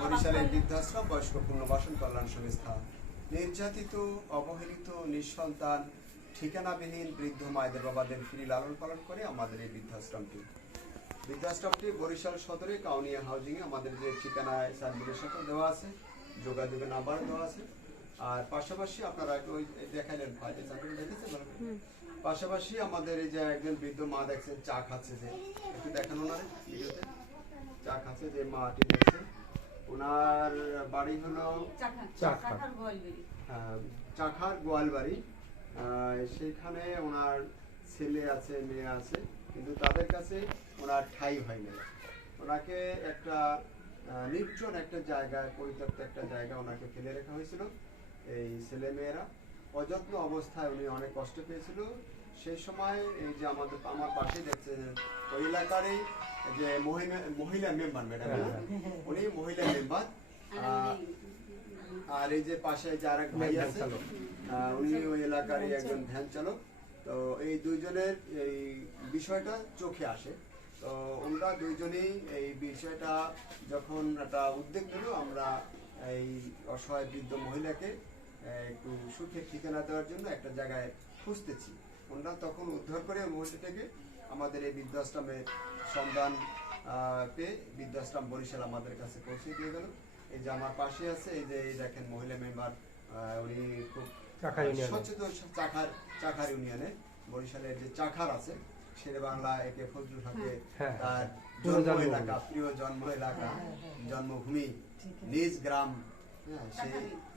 বরিশালের বৃদ্ধাশ্রম বয়স্ক পুনর্বাসন কল্যাণ সংস্থা নির্যাতিত, অবহেলিত, নিঃসন্তান, ঠিকানাবিহীন বৃদ্ধ মায়েদের বাবাদের ফিরে লালন পালন করে আমাদের এই বৃদ্ধাশ্রমটি বরিশাল সদরে কাউনিয়া হাউজিং এ আমাদের যে ঠিকানায় সার্ভিসের সাথে দেওয়া আছে, যোগাযোগের নাম্বার দেওয়া আছে। আর পাশাপাশি আপনারা ওই দেখাইলেন দেখেছেন, পাশাপাশি আমাদের এই যে একজন বৃদ্ধ মা দেখছেন চা খাচ্ছে, যে একটু দেখানো না ভিডিওতে, চা খাচ্ছে যে মাটি দেখছেন, ওনার বাড়ি হলো চাখার গোয়ালবাড়ি। সেখানে ওনার ছেলে আছে, মেয়ে আছে, কিন্তু তাদের কাছে ওনার ঠাঁই হয় না। ওনাকে একটা নির্জন একটা জায়গায়, পরিত্যক্ত একটা জায়গা ওনাকে ফেলে রাখা হয়েছিল। এই ছেলে মেয়েরা অযত্ন অবস্থায় উনি অনেক কষ্ট পেয়েছিল। সেই সময় এই যে আমার পাশে দেখছে ওই এলাকারই যে মহিলা মেম্বার, ম্যাডাম উনি মহিলা মেম্বার, আর এই যে পাশে যে আরেক ভাই আছে উনি ওই এলাকারই একজন ভ্যান চালক। তো এই দুইজনের এই বিষয়টা চোখে আসে। তো ওনারা দুইজনেই এই বিষয়টা যখন একটা উদ্যোগ নিল, আমরা এই অসহায় বৃদ্ধ মহিলাকে একটু সুখের ঠিকানা দেওয়ার জন্য একটা জায়গায় খুঁজতেছি। ওনারা তখন উদ্ধার করে মহিলাটাকে আমাদের এই বৃদ্ধাশ্রমের সন্ধান পেয়ে বৃদ্ধাশ্রম বরিশাল আমাদের কাছে পৌঁছে দিয়ে গেল। এই যে আমার পাশে আছে, এই যে এই দেখেন মহিলা মেম্বার, উনি খুব সচেতন। চাখার ইউনিয়নে বরিশালের যে চাখার আছে, শেরে বাংলা একে ফজলুল হকে তার জন্ম এলাকা, প্রিয় জন্ম এলাকা, জন্মভূমি, নিজ গ্রাম, সেই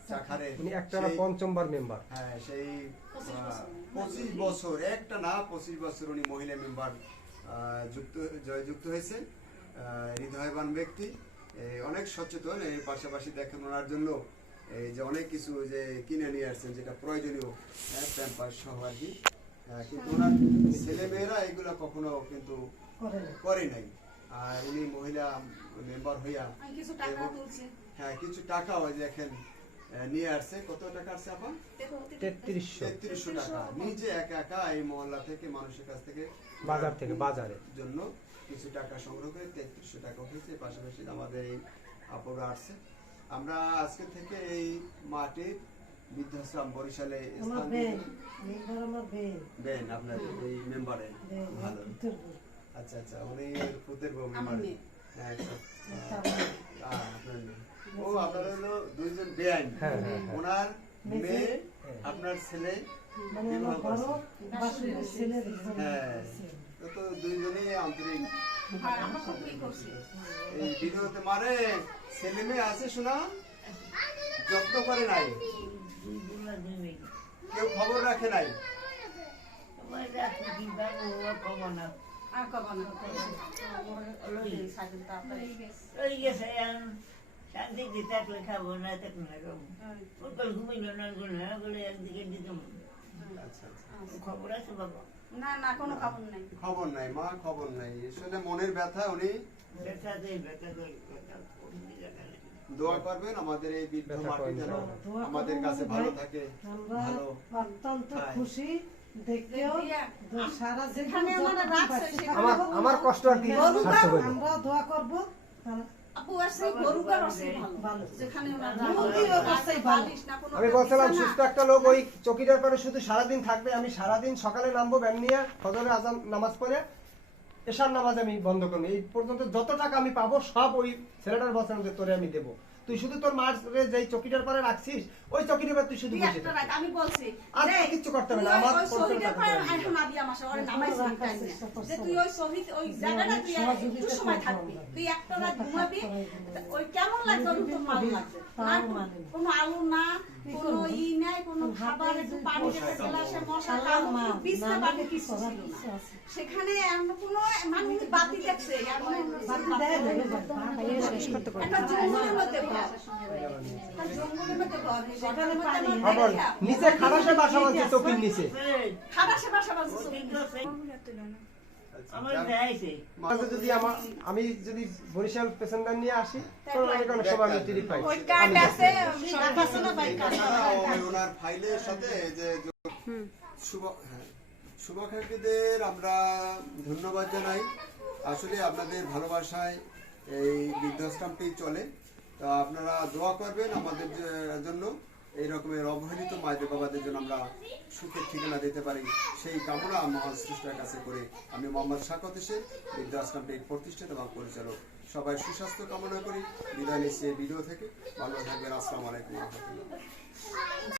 চাখারে একটা পঞ্চমবার মেম্বার। হ্যাঁ, সেই 25 বছর, একটা না 25 বছর উনি মহিলা মেম্বার জয়যুক্ত হয়েছে। হৃদয়বান ব্যক্তি, অনেক সচেতন। এর পাশাপাশি দেখেন ওনার জন্য এই যে অনেক কিছু যে কিনে নিয়ে আসছেন, যেটা প্রয়োজনীয় প্যাম্পাস সহ আর কি। কিন্তু ওনার ছেলে মেয়েরা এগুলো কখনো কিন্তু করে নাই। আর উনি মহিলা মেম্বার হইয়া হ্যাঁ কিছু টাকা ওই দেখেন নিয়ে আসছে। কত টাকা আসছে আপনার? 3300 টাকা। নিজে একা এই মহল্লা থেকে মানুষের কাছ থেকে বাজার থেকে বাজারের জন্য কিছু টাকা সংগ্রহ করে 3300 টাকা উঠেছে। পাশাপাশি আমাদের এই আপুরা আসছে। আমরা আজকে থেকে এই মাটির বৃদ্ধাশ্রম বরিশালে বেন আপনার এই মেম্বারে ভালো। আচ্ছা আচ্ছা, উনি ফুতের বউ মেম্বার। ও আপনার হলো দুইজন বেআইন, ওনার মেয়ে আপনার ছেলে বিবাহ করছে। হ্যাঁ, তো দুইজনেই আন্তরিক এই ভিডিওতে মারে ছেলে মেয়ে আছে শোনা, যত্ন করে নাই, কেউ খবর রাখে নাই। খবর নাই মা, খবর নাই। আসলে মনের ব্যথা। উনি দোয়া করবেন আমাদের এই বৃদ্ধ মাটি যেন আমাদের কাছে ভালো থাকে। ভালো, অত্যন্ত খুশি দেখেও সারা আমার কষ্ট আর কি। আমরা দোয়া করব আমি বলছিলাম সুস্থ একটা লোক ওই চকিটার পরে শুধু সারাদিন থাকবে। আমি সারাদিন সকালে নামবো ভ্যান নিয়ে, ফজরের আজান নামাজ পড়ে এশার নামাজ আমি বন্ধ করবো। এই পর্যন্ত যত টাকা আমি পাবো সব ওই ছেলেটার বছর তোরে আমি দেবো। তুই শুধু তোর মার যে চকিটার পরে রাখছিস ওই চকিটার পর তুই শুধু বসে থাক, আমি বলছি আর কিছু করতে হবে না। আমার শহীদের পরে এখন আবি আমার শহরে নামাইছি যে তুই ওই শহীদ ওই জায়গাটা তুই একটু সময় থাকবি, তুই একটা রাত ঘুমাবি। ওই কেমন লাগবে? তোর ভালো লাগবে না? কোনো আলো না, কোনো ই নাই, কোনো খাবার, একটু পানি যেতে গ্লাসে মশা কামড় বিছনা বাকি কিছু ছিল না। সেখানে আমরা কোনো মানুষ বাতি দেখছে, এমন বাতি দেয় না, শেষ করতে পারে না। জঙ্গলের মধ্যে নিচে খাবাসে বাসা বাঁধছে, চোখের নিচে খাবাসে বাসা বাঁধছে চোখের নিচে। যদি আমি যদি বরিশাল প্যাসেঞ্জার নিয়ে আসি অনেক সময় আমি টিরি পাই। ওই কার্ড আছে ওনার ফাইলের সাথে যে শুভ শুভাকাঙ্ক্ষীদের আমরা ধন্যবাদ জানাই। আসলে আপনাদের ভালোবাসায় এই বৃদ্ধাশ্রমটি চলে। তো আপনারা দোয়া করবেন আমাদের জন্য, এই রকমের অবহেলিত মায়েদের বাবাদের জন্য আমরা সুখের ঠিকানা দিতে পারি, সেই কামনা মহান সৃষ্টির কাছে করে আমি মোহাম্মদ শাকত হোসেন, বৃদ্ধাশ্রমটির প্রতিষ্ঠাতা এবং পরিচালক, সবাই সুস্বাস্থ্য কামনা করি। বিদায় নিচ্ছি এই ভিডিও থেকে। ভালো থাকবেন। আসসালামু আলাইকুম ওয়া রাহমাতুল্লাহ।